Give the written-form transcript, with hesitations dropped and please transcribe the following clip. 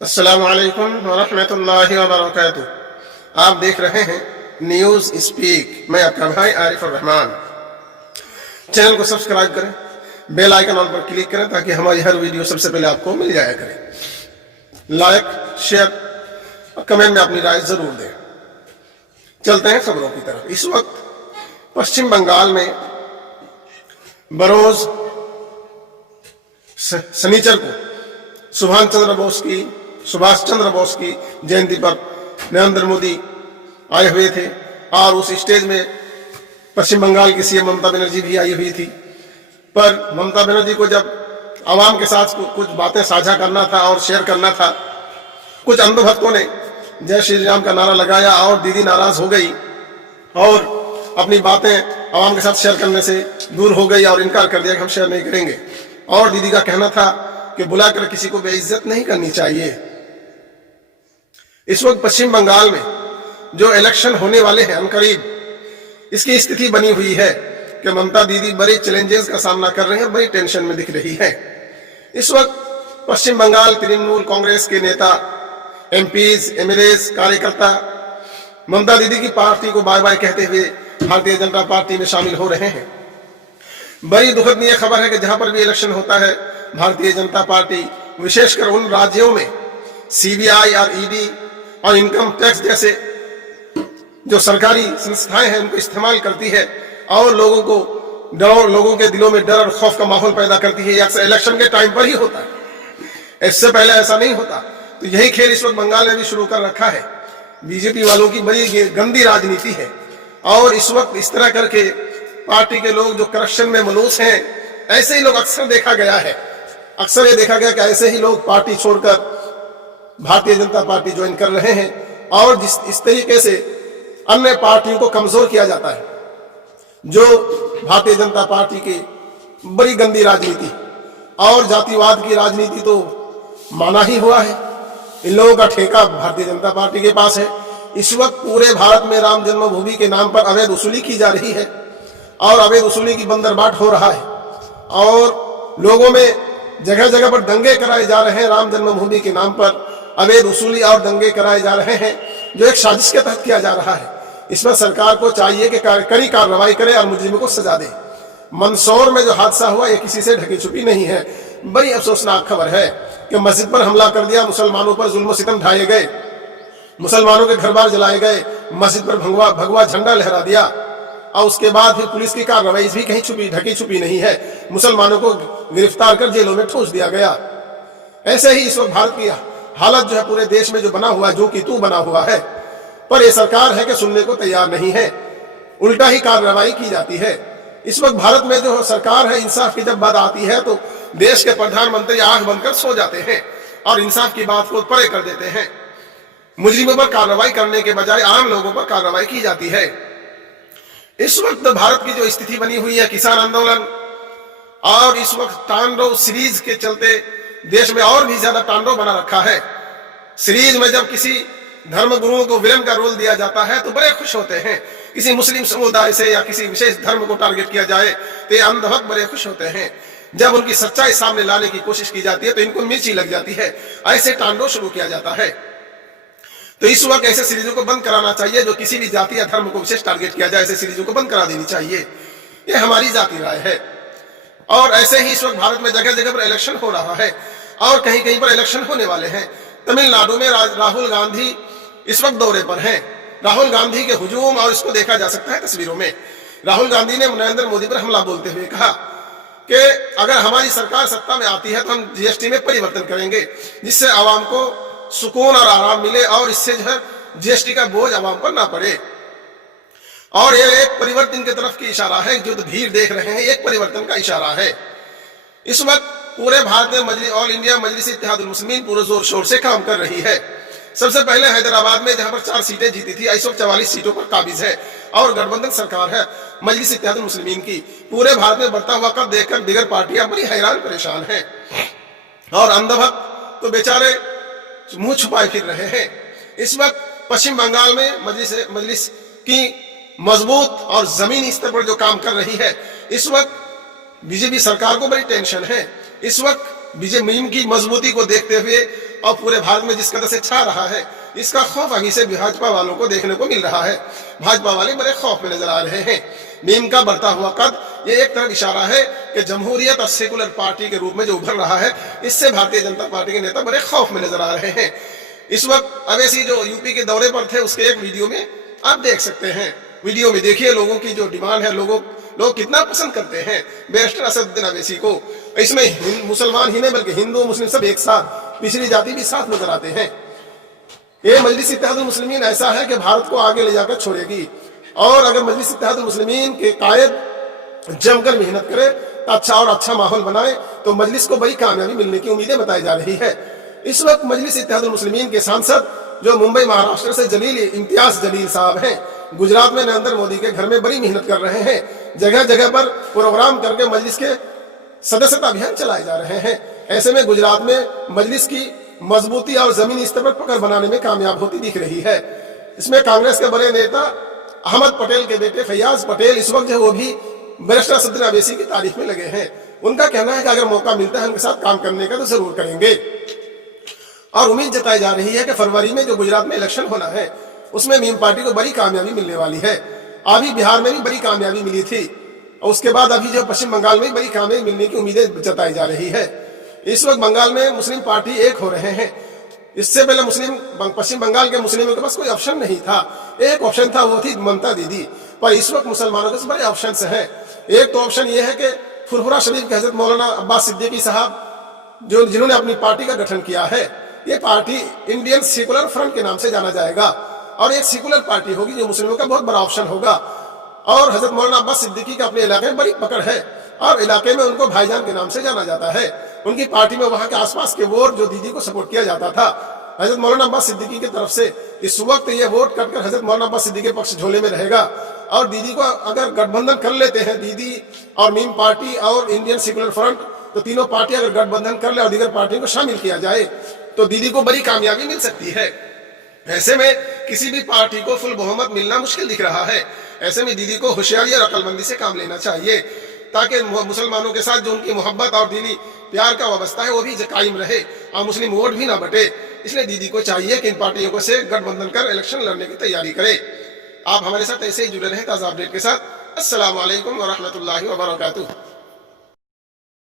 अस्सलामु अलैकुम वरहमतुल्लाहि वबरकातुह। आप देख रहे हैं न्यूज़ स्पीक। मैं आपका भाई आरिफ रहमान। चैनल को सब्सक्राइब करें, बेल आइकन ऑन पर क्लिक करें ताकि हमारी हर वीडियो सबसे पहले आपको मिल जाया करे। लाइक, शेयर और कमेंट में अपनी राय जरूर दें। चलते हैं खबरों की तरफ। इस वक्त पश्चिम बंगाल में बरोज शनिचर को सुभाष चंद्र बोस की जयंती पर नरेंद्र मोदी आए हुए थे और उस स्टेज में पश्चिम बंगाल की सीएम ममता बनर्जी भी आई हुई थी। पर ममता बनर्जी को जब आवाम के साथ कुछ बातें साझा करना था और शेयर करना था, कुछ अंधभक्तों ने जय श्री राम का नारा लगाया और दीदी नाराज हो गई और अपनी बातें आवाम के साथ शेयर करने से दूर हो गई और इनकार कर दिया कि हम शेयर नहीं करेंगे। और दीदी का कहना था कि बुलाकर किसी को बेइज्जत नहीं करनी चाहिए। इस वक्त पश्चिम बंगाल में जो इलेक्शन होने वाले हैं अनकरीब, इसकी स्थिति बनी हुई है कि ममता दीदी बड़े चैलेंजेस का सामना कर रहे हैं, बड़ी टेंशन में दिख रही है। इस वक्त पश्चिम बंगाल तृणमूल कांग्रेस के नेता, एमपीज, एमएलएज, कार्यकर्ता ममता दीदी की पार्टी को बाय बाय कहते हुए भारतीय जनता पार्टी में शामिल हो रहे हैं। बड़ी दुखद यह खबर है कि जहां पर भी इलेक्शन होता है, भारतीय जनता पार्टी विशेषकर उन राज्यों में सीबीआई और ईडी और इनकम टैक्स जैसे जो सरकारी संस्थाएं हैं उनको इस्तेमाल करती है और लोगों के दिलों में डर और खौफ का माहौल पैदा करती है। यह अक्सर इलेक्शन के टाइम पर ही होता है, इससे पहले ऐसा नहीं होता। तो यही खेल इस वक्त बंगाल में भी शुरू कर रखा है। बीजेपी वालों की बड़ी गंदी राजनीति है और इस वक्त इस तरह करके पार्टी के लोग जो करप्शन में मलूस हैं, ऐसे ही लोग अक्सर देखा गया है। अक्सर ये देखा गया कि ऐसे ही लोग पार्टी छोड़कर भारतीय जनता पार्टी ज्वाइन कर रहे हैं और इस तरीके से अन्य पार्टियों को कमजोर किया जाता है। जो भारतीय जनता पार्टी की बड़ी गंदी राजनीति और जातिवाद की राजनीति तो माना ही हुआ है। इन लोगों का ठेका भारतीय जनता पार्टी के पास है। इस वक्त पूरे भारत में राम जन्मभूमि के नाम पर अवैध वसूली की जा रही है और अवैध वसूली की बंदरबाट हो रहा है और लोगों में जगह जगह पर दंगे कराए जा रहे हैं। राम जन्मभूमि के नाम पर अवैध वसूली और दंगे कराए जा रहे हैं जो एक साजिश के तहत किया जा रहा है। इसमें सरकार को चाहिए कि कड़ी कार्रवाई करे और मुजरिमों को सजा दे। मंदसौर में जो हादसा हुआ ये किसी से ढकी छुपी नहीं है। बड़ी अफसोसनाक खबर है कि मस्जिद पर हमला कर दिया, मुसलमानों पर जुल्म सितम ढाए गए, मुसलमानों के घर बार जलाए गए, मस्जिद पर भगवा झंडा लहरा दिया और उसके बाद फिर पुलिस की कार्रवाई भी कहीं ढकी छुपी नहीं है। मुसलमानों को गिरफ्तार कर जेलों में ठूस दिया गया। ऐसे ही इस वक्त भारत की हालत जो है पूरे देश में जो बना हुआ है, जो कि तू बना हुआ है, पर यह सरकार है कि सुनने को तैयार नहीं है, उल्टा ही कार्रवाई की जाती है। इस वक्त भारत में जो सरकार है, इंसाफ की जब बात आती है तो देश के प्रधानमंत्री आंख बंद कर सो जाते हैं और इंसाफ की बात को परे कर देते हैं। मुजरिमों पर कार्रवाई करने के बजाय आम लोगों पर कार्रवाई की जाती है। इस वक्त भारत की जो स्थिति बनी हुई है, किसान आंदोलन और इस वक्त तांडव सीरीज के चलते देश में और भी ज्यादा तांडव बना रखा है। सीरीज में जब किसी धर्म गुरुओं को विलन का रोल दिया जाता है तो बड़े खुश होते हैं। किसी मुस्लिम समुदाय से या किसी विशेष धर्म को टारगेट किया जाए तो ये अंधभक्त बड़े खुश होते हैं। जब उनकी सच्चाई सामने लाने की कोशिश की जाती है तो इनको मिर्ची लग जाती है। ऐसे तांडव शुरू किया जाता है। तो इस वक्त ऐसे सीरीजों को बंद कराना चाहिए। जो किसी भी जाति या धर्म को विशेष टारगेट किया जाए, ऐसे सीरीजों को बंद करा देनी चाहिए। ये हमारी जाती राय है। और ऐसे ही इस वक्त भारत में जगह जगह पर इलेक्शन हो रहा है और कहीं कहीं पर इलेक्शन होने वाले हैं। तमिलनाडु में राहुल गांधी इस वक्त दौरे पर हैं। राहुल गांधी के हुजूम और इसको देखा जा सकता है तस्वीरों में। राहुल गांधी ने नरेंद्र मोदी पर हमला बोलते हुए कहा कि अगर हमारी सरकार सत्ता में आती है तो हम जीएसटी में परिवर्तन करेंगे जिससे आवाम को सुकून और आराम मिले और इससे जो है जीएसटी का बोझ आवाम पर ना पड़े। और यह एक परिवर्तन की तरफ की इशारा है। जो भीड़ देख रहे हैं एक परिवर्तन का इशारा है। इस वक्त पूरे भारत में ऑल इंडिया मजलिस इत्तेहादुल मुस्लिमीन पूरे जोर शोर से काम कर रही है। सबसे पहले हैदराबाद में जहां पर 4 सीटें जीती थी, इस वक्त 44 सीटों पर काबिज है और गठबंधन सरकार है मजलिस इत्तेहादुल मुस्लिमीन की। पूरे भारत में बढ़ता हुआ कद देखकर दीगर पार्टियां बड़ी हैरान परेशान हैं और अंधभक्त तो बेचारे मुंह छुपाए फिर रहे हैं। इस वक्त पश्चिम बंगाल में मजलिस की मजबूत और जमीनी स्तर पर जो काम कर रही है, इस वक्त बीजेपी सरकार को बड़ी टेंशन है। इस वक्त बीजेपी मीम की मजबूती को देखते हुए और पूरे भारत में जिस कदर से छा रहा है, इसका खौफ अभी से भाजपा वालों को देखने को मिल रहा है। भाजपा वाले बड़े खौफ में नजर आ रहे हैं। मीम का बढ़ता हुआ कद ये एक तरफ इशारा है कि जमहूरियत और सेकुलर पार्टी के रूप में जो उभर रहा है, इससे भारतीय जनता पार्टी के नेता बड़े खौफ में नजर आ रहे हैं। इस वक्त अवैसी जो यूपी के दौरे पर थे, उसके एक वीडियो में आप देख सकते हैं। वीडियो में देखिए लोगों की जो डिमांड है, लोग कितना पसंद करते हैं बैरिस्टर असदुद्दीन अवैसी को। इसमें मुसलमान ही नहीं बल्कि हिंदू मुस्लिम सब एक साथ, पिछड़ी जाति भी साथ नजर आते हैं। ये मजलिस इत्तेहादुल मुस्लिमीन ऐसा है कि भारत को आगे ले जाकर छोड़ेगी, और अगर मजलिस इत्तेहादुल मुस्लिमीन के कायद जमकर मेहनत करे तो अच्छा और अच्छा माहौल बनाए तो मजलिस को बड़ी कामयाबी मिलने की उम्मीदें बताई जा रही है। इस वक्त मजलिस इत्तेहादुल मुस्लिमीन के सांसद जो मुंबई महाराष्ट्र से इम्तियाज जलील साहब हैं, गुजरात में नरेंद्र मोदी के घर में बड़ी मेहनत कर रहे हैं। जगह जगह पर प्रोग्राम करके मजलिस के सदस्यता अभियान चलाए जा रहे हैं। ऐसे में गुजरात में मजलिस की मजबूती और जमीनी स्तर पर पकड़ बनाने में कामयाब होती दिख रही है। इसमें कांग्रेस के बड़े नेता अहमद पटेल के बेटे फैयाज पटेल इस वक्त जो वो भी बैरिस्टर असदुद्दीन अवैसी की तारीफ में लगे हैं। उनका कहना है कि अगर मौका मिलता है उनके साथ काम करने का तो जरूर करेंगे, और उम्मीद जताई जा रही है कि फरवरी में जो गुजरात में इलेक्शन होना है उसमें मीम पार्टी को बड़ी कामयाबी मिलने वाली है। अभी बिहार में भी बड़ी कामयाबी मिली थी, और उसके बाद अभी जो पश्चिम बंगाल में बड़ी कामयाबी मिलने की उम्मीदें जताई जा रही है। इस वक्त बंगाल में मुस्लिम पार्टी एक हो रहे हैं। इससे पहले पश्चिम बंगाल के मुस्लिमों के पास कोई ऑप्शन नहीं था। एक ऑप्शन था, वो थी ममता दीदी, पर इस वक्त मुसलमानों के बड़े ऑप्शन हैं। एक तो ऑप्शन ये है कि फुरफुरा शरीफ के हजरत मौलाना अब्बास सिद्दीकी साहब जिन्होंने अपनी पार्टी का गठन किया है, ये पार्टी इंडियन सेकुलर फ्रंट के नाम से जाना जाएगा, और एक सेकुलर पार्टी होगी जो मुस्लिमों का बहुत बड़ा ऑप्शन होगा। और हजरत मौलाना अब्बास सिद्दीकी का अपने इलाके में बड़ी पकड़ है, और इलाके में उनको भाईजान के नाम से जाना जाता है। उनकी पार्टी में वहां के आसपास के वोट जो दीदी को सपोर्ट किया जाता था हजरत मौलाना अब्बास सिद्दीकी की तरफ से, इस वक्त ये वोट कटकर हजरत मौलाना अब्बास सिद्दीकी के पक्ष झोले में रहेगा। और दीदी को अगर गठबंधन कर लेते हैं, दीदी और मीम पार्टी और इंडियन सेकुलर फ्रंट, तो तीनों पार्टी अगर गठबंधन कर ले और दीगर पार्टियों को शामिल किया जाए तो दीदी को बड़ी कामयाबी मिल सकती है। ऐसे में किसी भी पार्टी को फुल बहुमत मिलना मुश्किल दिख रहा है। ऐसे में दीदी को होशियारी और अक्लमंदी से काम लेना चाहिए, ताकि मुसलमानों के साथ जो उनकी मोहब्बत और दिली प्यार का वाबस्ता है वो भी कायम रहे और मुस्लिम वोट भी ना बटे। इसलिए दीदी को चाहिए कि इन पार्टियों से गठबंधन कर इलेक्शन लड़ने की तैयारी करे। आप हमारे साथ ऐसे ही जुड़े रहे ताज़ा अपडेट के साथ। अस्सलाम वालेकुम व रहमतुल्लाहि व बरकातुहू।